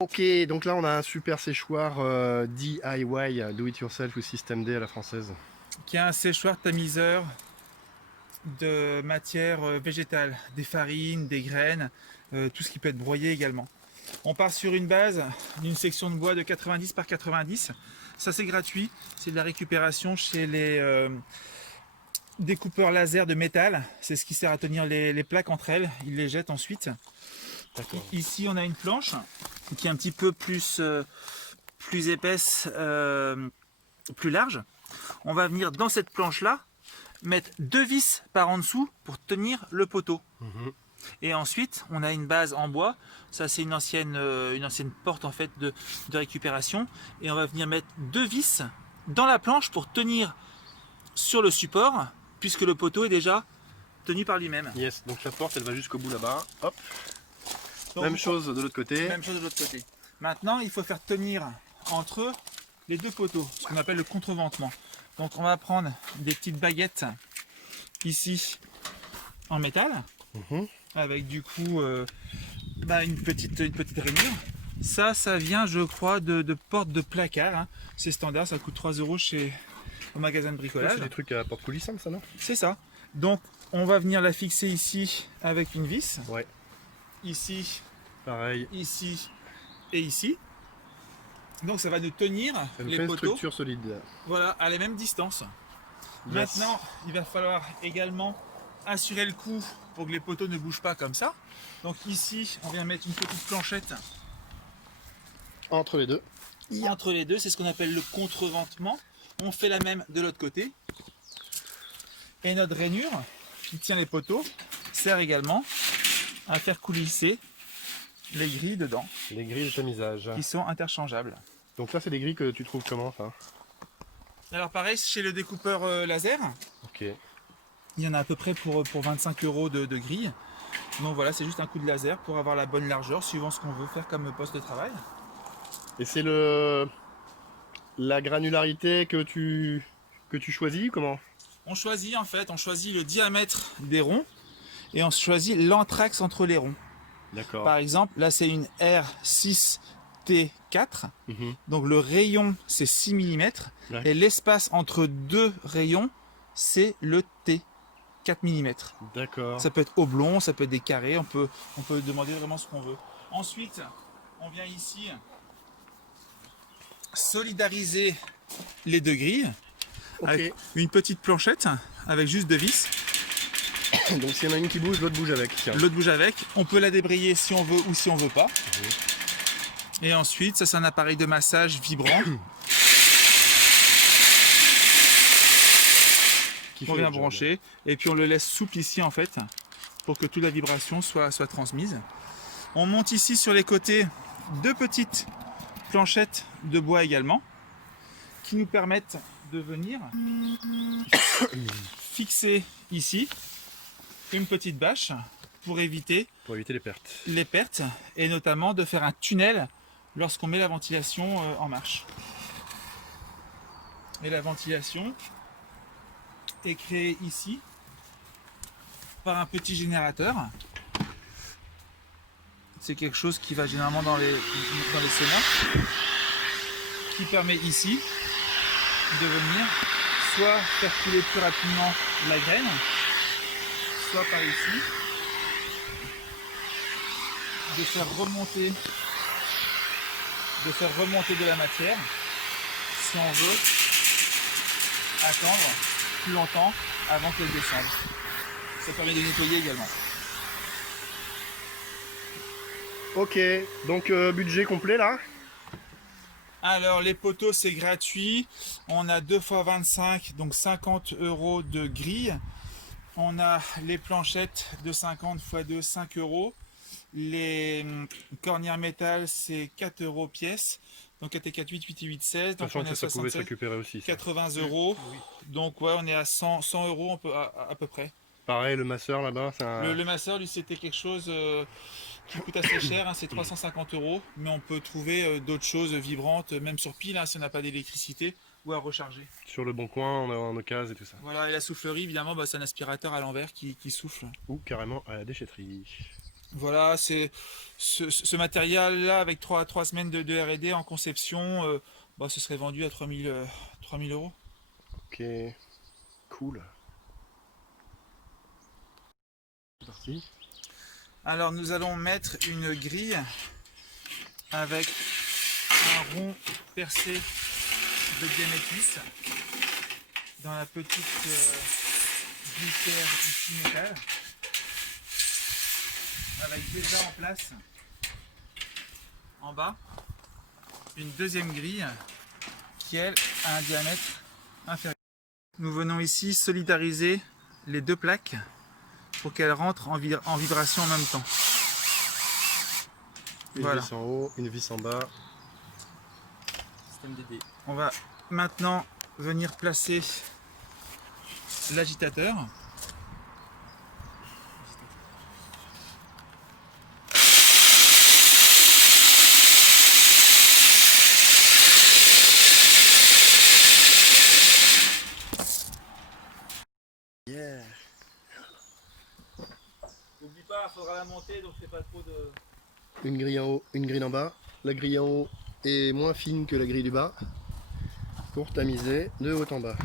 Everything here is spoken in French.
Ok, donc là on a un super séchoir DIY, Do It Yourself ou Système D à la française. Qui a un séchoir tamiseur de matières végétales, des farines, des graines, tout ce qui peut être broyé également. On part sur une base d'une section de bois de 90 par 90. Ça c'est gratuit, c'est de la récupération chez les découpeurs laser de métal. C'est ce qui sert à tenir les plaques entre elles. Ils les jettent ensuite. D'accord. Ici on a une planche qui est un petit peu plus épaisse, plus large. On va venir dans cette planche là mettre 2 vis par en dessous pour tenir le poteau. Et ensuite, on a une base en bois. Ça, c'est une ancienne porte en fait de récupération. Et on va venir mettre 2 vis dans la planche pour tenir sur le support, puisque le poteau est déjà tenu par lui-même. Yes, donc la porte elle va jusqu'au bout là-bas. Hop. Donc, Même chose de l'autre côté. Même chose de l'autre côté. Maintenant, il faut faire tenir entre eux les deux poteaux, ce qu'on appelle le contreventement. Donc, on va prendre des petites baguettes ici en métal. Avec du coup une petite rainure. Ça vient, je crois, de porte de placard. Hein. C'est standard, ça coûte 3 € au magasin de bricolage. C'est des trucs à porte coulissante, ça, non? C'est ça. Donc, on va venir la fixer ici avec une vis. Ouais. Ici, Pareil. ici et ici. Donc, ça va nous tenir Ça nous les fait une poteaux. structure solide. Voilà, à la même distance. Yes. Maintenant, il va falloir également assurer le coup pour que les poteaux ne bougent pas comme ça. Donc ici, on vient mettre une petite planchette Entre les deux. entre les deux, c'est ce qu'on appelle le contreventement. On fait la même de l'autre côté. Et notre rainure, qui tient les poteaux, sert également à faire coulisser les grilles dedans, Les grilles de tamisage. qui sont interchangeables. Donc là, c'est des grilles que tu trouves comment, ça? Alors pareil, chez le découpeur laser, Ok. il y en a à peu près pour 25 € de grille. Donc voilà, c'est juste un coup de laser pour avoir la bonne largeur, suivant ce qu'on veut faire comme poste de travail. Et c'est la granularité que tu choisis, comment? On choisit le diamètre des ronds et on choisit l'anthrax entre les ronds. D'accord. Par exemple, là c'est une R6T4, donc le rayon c'est 6 mm Ouais. et l'espace entre deux rayons c'est le T, 4 mm. D'accord. Ça peut être oblong, ça peut être des carrés, on peut demander vraiment ce qu'on veut. Ensuite, on vient ici solidariser les deux grilles avec une petite planchette avec juste 2 vis. Donc s'il y en a une qui bouge, l'autre bouge avec. Tiens. L'autre bouge avec. On peut la débrayer si on veut ou si on veut pas. Et ensuite, ça c'est un appareil de massage vibrant qu'on vient brancher. Et puis on le laisse souple ici en fait pour que toute la vibration soit transmise. On monte ici sur les côtés 2 petites planchettes de bois également qui nous permettent de venir fixer ici une petite bâche pour éviter les pertes. et notamment de faire un tunnel lorsqu'on met la ventilation en marche. Et la ventilation est créée ici par un petit générateur. C'est quelque chose qui va généralement dans les saunas, qui permet ici de venir soit faire couler plus rapidement la graine, soit par ici de faire remonter de la matière si on veut attendre plus longtemps avant qu'elle descende. Ça permet de nettoyer également. Ok, donc budget complet là? Alors les poteaux c'est gratuit, on a 2 x 25, donc 50 € de grille. On a les planchettes de 50 x 2, 5 €. Les cornières métal c'est 4 € pièce. Donc 4 et 4, 8, 8 et 8, 16. Donc on est à ça pouvait se 67, récupérer aussi. Ça. 80 €. Donc ouais, on est à 100 € à peu près. Pareil, le masseur là-bas, Le masseur, lui, c'était quelque chose qui coûte assez cher, hein, c'est 350 €, mais on peut trouver d'autres choses vibrantes, même sur pile, hein, si on n'a pas d'électricité, ou à recharger. Sur le bon coin, on a en occasion et tout ça. Voilà, et la soufflerie, évidemment, c'est un aspirateur à l'envers qui souffle. Ou carrément à la déchetterie. Voilà, c'est ce matériel-là avec 3 semaines de R&D en conception, bah, ce serait vendu à 3000 euros. Ok, cool. C'est parti. Alors nous allons mettre une grille avec un rond percé de diamètre 10 dans la petite glissière ici métal, avec déjà en place en bas une deuxième grille qui elle a un diamètre inférieur. Nous venons ici solidariser les deux plaques pour qu'elles rentrent en vibration en même temps. Une Voilà. vis en haut, une vis en bas. Système DD. On va maintenant venir placer l'agitateur. Yeah. N'oublie pas, il faudra la monter, donc fais pas trop de... Une grille en haut, une grille en bas. La grille en haut est moins fine que la grille du bas pour tamiser de haut en bas.